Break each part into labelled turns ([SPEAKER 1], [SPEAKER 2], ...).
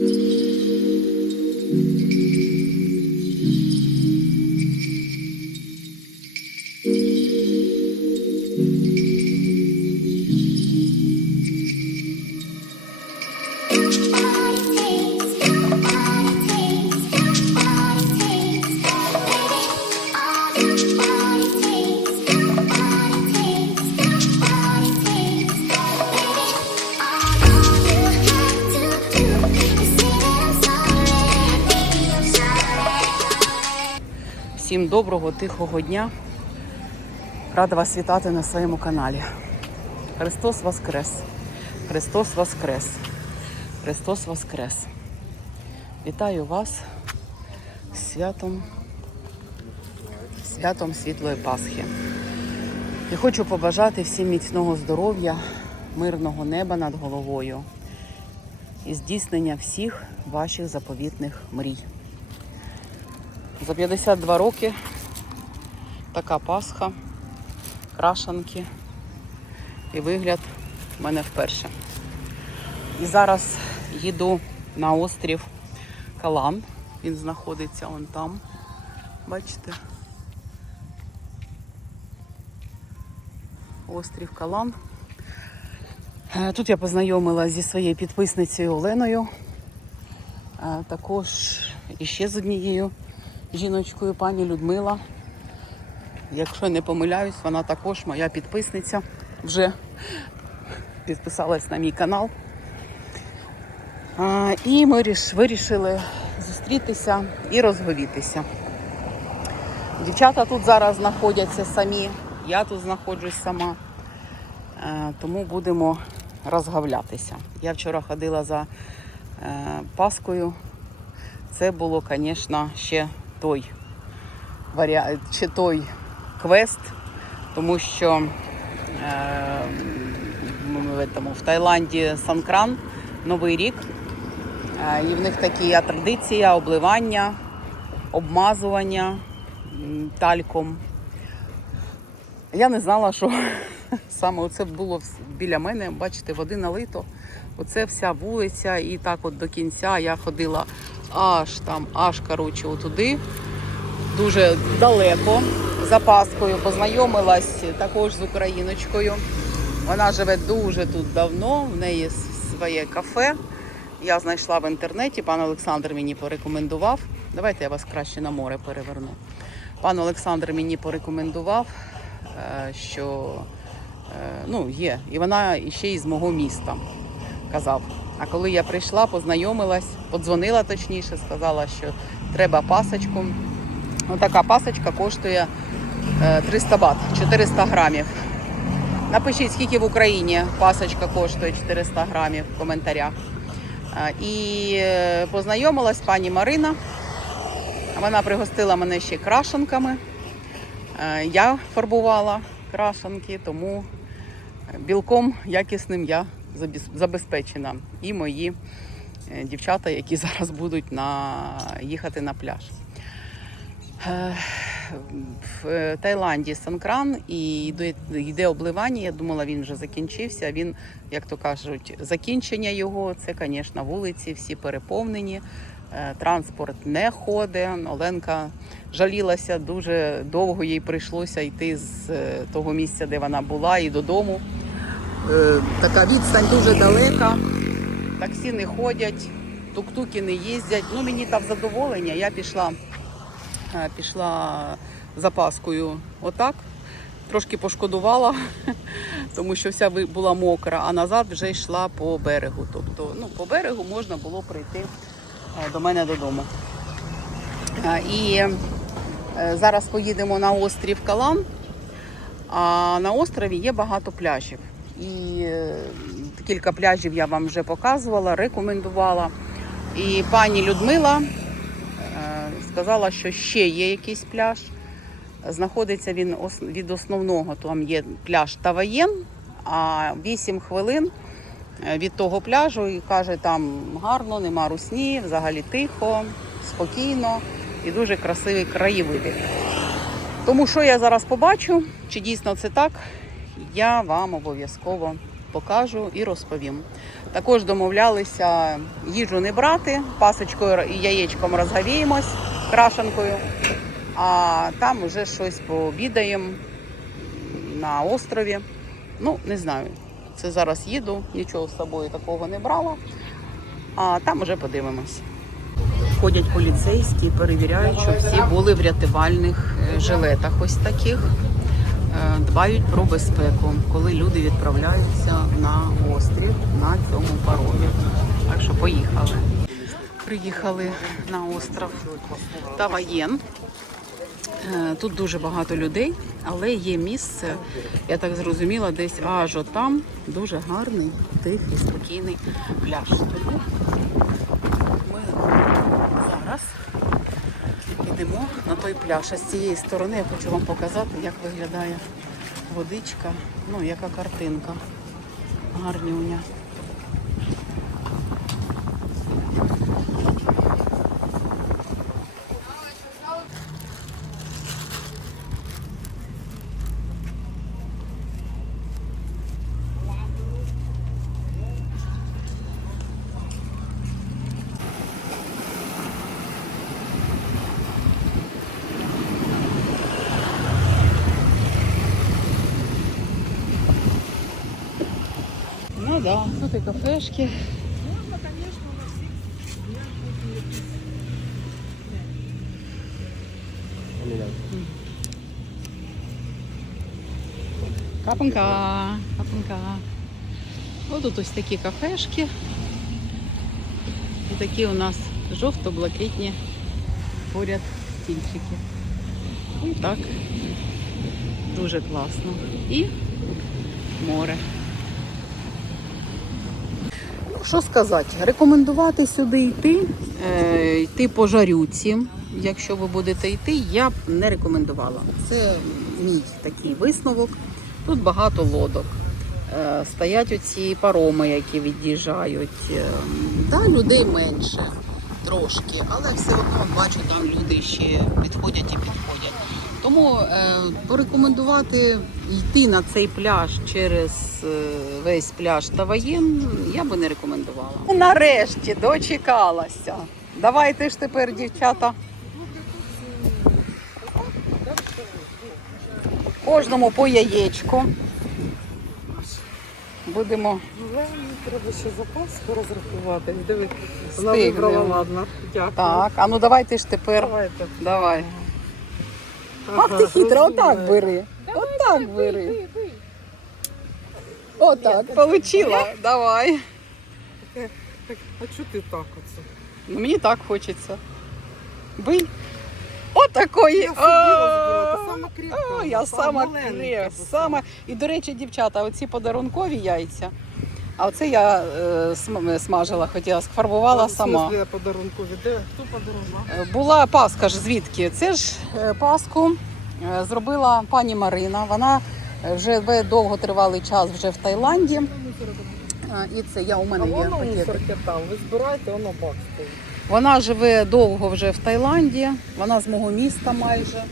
[SPEAKER 1] Mm-hmm. Всім доброго, тихого дня. Рада вас вітати на своєму каналі. Христос Воскрес! Христос Воскрес! Христос Воскрес! Вітаю вас святом, святом Світлої Пасхи. І хочу побажати всім міцного здоров'я, мирного неба над головою і здійснення всіх ваших заповітних мрій. За 52 роки така Пасха, крашанки і вигляд в мене вперше. І зараз їду на острів Калан. Він знаходиться вон там. Бачите? Острів Калан. Е, Тут я познайомилася зі своєю підписницею Оленою. Е, Також іще з однією жіночкою, пані Людмила. Якщо не помиляюсь, вона також моя підписниця. Вже підписалась на мій канал. І ми вирішили зустрітися і розговітися. Дівчата тут зараз знаходяться самі, я тут знаходжусь сама. Е, Тому будемо розгавлятися. Я вчора ходила за е, Паскою. Це було, звісно, ще той варіант, чи той квест, тому що е, в, Таїланді Санкран, Новий рік. Е, і в них такі традиція обливання, обмазування тальком. Я не знала, що саме оце було біля мене. Бачите, води налито. Оце вся вулиця, і так от до кінця я ходила аж там, аж коротше, отуди. Дуже далеко за Паскою познайомилась також з україночкою. Вона живе дуже тут давно, в неї своє кафе. Я знайшла в інтернеті, пан Олександр мені порекомендував. Давайте я вас краще на море переверну. Пан Олександр мені порекомендував, е, що ну, є. І вона ще й з мого міста казав. А коли я прийшла, познайомилась, подзвонила точніше, сказала, що треба пасочку. Отака пасочка коштує е, 300 бат, 400 грамів. Напишіть, скільки в Україні пасочка коштує 400 грамів в коментарях. Е, І е, познайомилась пані Марина. Вона пригостила мене ще крашенками. Е, Я фарбувала крашенки, тому білком якісним я забезпечена. І мої е, дівчата, які зараз будуть на... їхати на пляж. Е, В е, Таїланді Санкран і йде, обливання. Я думала, він вже закінчився. Він, як то кажуть, закінчення його це, звісно, вулиці, всі переповнені. Е, Транспорт не ходить. Оленка жалілася дуже довго їй прийшлося йти з е, того місця, де вона була, і додому. Е, Така відстань дуже далека. Таксі не ходять, тук-туки не їздять. Ну мені там задоволення. Я пішла пішла за Паскою отак. Трошки пошкодувала, тому що вся була мокра, а назад вже йшла по берегу. Тобто, ну, по берегу можна було прийти до мене додому. Е, І е, зараз поїдемо на острів Калан. А на острові є багато пляжів. І е, кілька пляжів я вам вже показувала, рекомендувала. І пані Людмила е, сказала, що ще є якийсь пляж. Знаходиться він від основного, там є пляж Таваєн, а 8 хвилин е, від того пляжу і каже, там гарно, нема русні, взагалі тихо, спокійно і дуже красиві краєвиди. Тому що я зараз побачу, чи дійсно це так, я вам обов'язково покажу і розповім. Також домовлялися їжу не брати, пасочкою і яєчком розгавіємось крашенкою, а там вже щось пообідаємо на острові. Ну, не знаю. Це зараз їду, нічого з собою такого не брала, а там вже подивимось. Ходять поліцейські, перевіряють, щоб всі були в рятувальних е, жилетах ось таких. Е, Дбають про безпеку, коли люди відправляються на острів на цьому паромі. Так що поїхали. Приїхали на остров Таваєн. Е, Тут дуже багато людей, але є місце, я так зрозуміла, десь аж отам дуже гарний, тихий, спокійний пляж. Тому ми зараз йдемо на той пляж. А з цієї сторони я хочу вам показати, як виглядає водичка. Ну, яка картинка. Гарнюня. Ну да, тут і кафешки. Капанка, капанка. Ось тут ось такі кафешки. І такі у нас жовто-блакитні поряд стільчики. І так. Дуже класно. І море. Що сказати? Рекомендувати сюди йти, е, йти по жарюці. Якщо ви будете йти, я б не рекомендувала. Це мій такий висновок. Тут багато лодок. Е, стоять оці пароми, які від'їжджають. Е, да, людей менше трошки, але все одно бачу, там люди ще підходять і підходять. Тому е, порекомендувати йти на цей пляж через е, весь пляж Таваєн я би не рекомендувала. Ну, Нарешті дочекалася. Давайте ж тепер, дівчата. Кожному по яєчку. Будемо
[SPEAKER 2] треба ще запаску розрахувати. Диви, вона вибрала, ладно. Дякую.
[SPEAKER 1] так. А ну давайте ж тепер.
[SPEAKER 2] Давайте.
[SPEAKER 1] Давай. Ах ти хитра, отак бери. Отак бери. Отак, получила. Давай.
[SPEAKER 2] А чого ти так оце?
[SPEAKER 1] Ну, мені так хочеться. Бий. Отакої.
[SPEAKER 2] Сама кріпка.
[SPEAKER 1] Я сама крепка, сама. І, до речі, дівчата, оці подарункові яйця. А оце я е, см- смажила, хотіла, сфарбувала
[SPEAKER 2] В
[SPEAKER 1] сама.
[SPEAKER 2] смислі подарункові? Де? Хто подарував?
[SPEAKER 1] Е, Була Пасха ж звідки? Це ж е, Пасху е, зробила пані Марина. Вона е, вже довго тривалий час вже в Таїланді. Е, І це я у
[SPEAKER 2] А
[SPEAKER 1] мене є
[SPEAKER 2] воно
[SPEAKER 1] пакетик.
[SPEAKER 2] мусорки там. Ви збираєте, воно бак стоїть.
[SPEAKER 1] Вона живе довго вже в Таїланді. Вона з мого міста майже.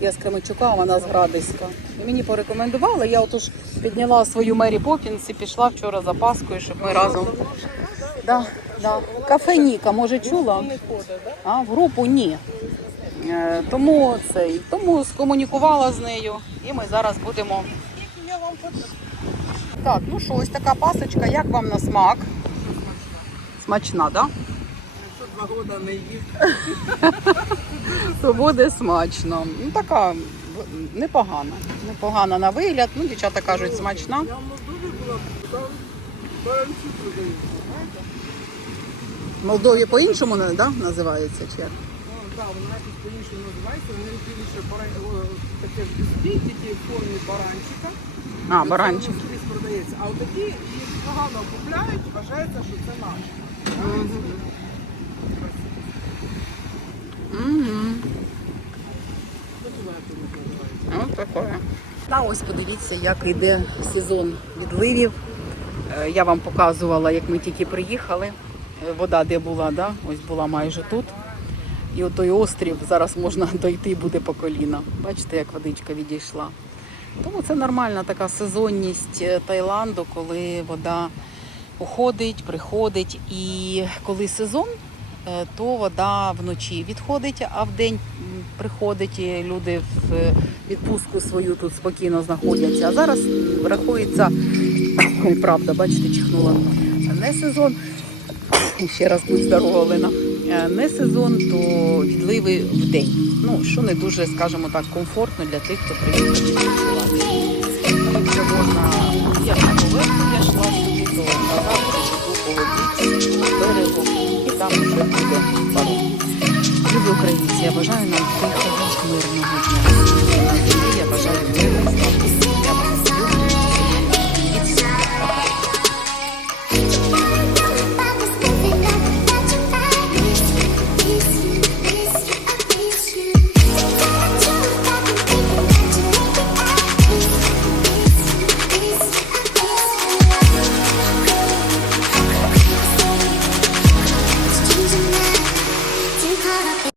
[SPEAKER 1] Я з Кременчука, вона з Градиська. І мені порекомендували. Я отож підняла свою Мері Поппінс і пішла вчора за Паскою, щоб ми разом. Да, да. Кафе Ніка, може чула? А в групу ні. Е, Тому цей, тому скомунікувала з нею, і ми зараз будемо. Так, ну що, ось така пасочка. Як вам на смак? Смачна, так?
[SPEAKER 2] Якщо роки не їв.
[SPEAKER 1] То буде смачно. Ну така непогана. Непогана на вигляд. Ну, дівчата кажуть, смачна.
[SPEAKER 2] Я в Молдові була, там баранці продають.
[SPEAKER 1] В Молдові по-іншому не- да, називається чи як?
[SPEAKER 2] Так, вона якось по-іншому називається. Вони більше таке збій, тільки в формі баранчика.
[SPEAKER 1] А,
[SPEAKER 2] Це
[SPEAKER 1] баранчик.
[SPEAKER 2] воно скрізь продається. А отакі їх погано купляють, вважається, що це наш.
[SPEAKER 1] Угу. Ось таке. Та ось подивіться, як йде сезон відливів. Е, Я вам показувала, як ми тільки приїхали. Е, Вода де була, да? ось була майже тут. І от той острів зараз можна дойти буде по коліна. Бачите, як водичка відійшла. Тому це нормальна така сезонність е, Таїланду, коли вода уходить, приходить. І коли сезон, то вода вночі відходить, а вдень приходить. І люди в е, відпустку свою тут спокійно знаходяться. А зараз врахується, правда, бачите, чихнула. Не сезон. Ще раз будь здорова, Олена. Е, Не сезон, то відливи в день. Ну, що не дуже, скажімо так, комфортно для тих, хто приїхав відпочивати. Тому можна, як на поверху я йшла собі, то назад по воді, берегу, там вже буде пару. Любі українці, я бажаю нам тихого, мирного дня. Я бажаю мирного славних